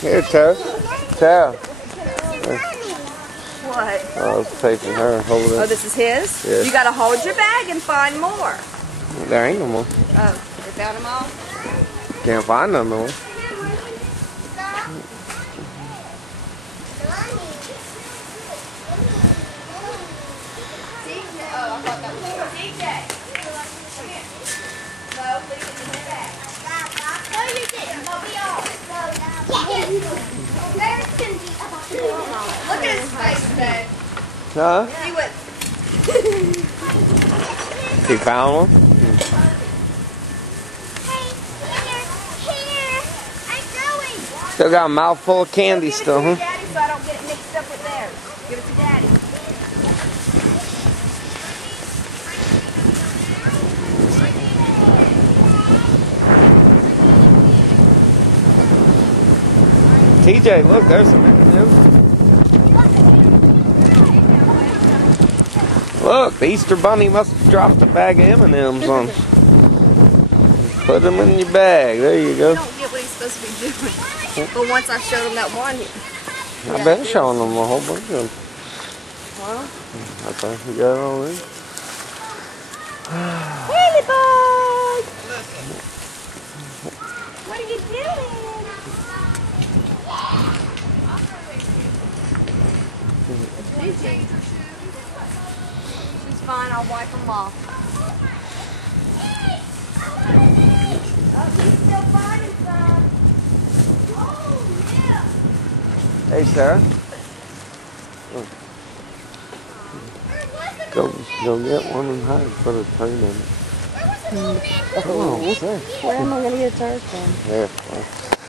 Here, Tara. Tara. What? I was taking her. Hold it. Oh, this is his? Yeah. You gotta hold your bag and find more. There ain't no more. Oh, you found them all? Can't find none more. Look at his face, babe. Huh? He went. He found one? Still got a mouthful of candy still, huh? Give it to your daddy so I don't get it mixed up with theirs. Give it to daddy. TJ, look, there's some M&Ms. Look, the Easter Bunny must have dropped a bag of M&Ms on. Put them in your bag. There you go. I don't get what he's supposed to be doing. But once I showed him that one, I've been showing them a whole bunch of them. well, I think you got it already. Haley bug! What are you doing? Gigi. She's fine, I'll wipe them off. Oh, he's still finding some. Oh, yeah. Hey, Sarah. Go get one and hide. Put a turd in it. Where am I going to get a turd from? There.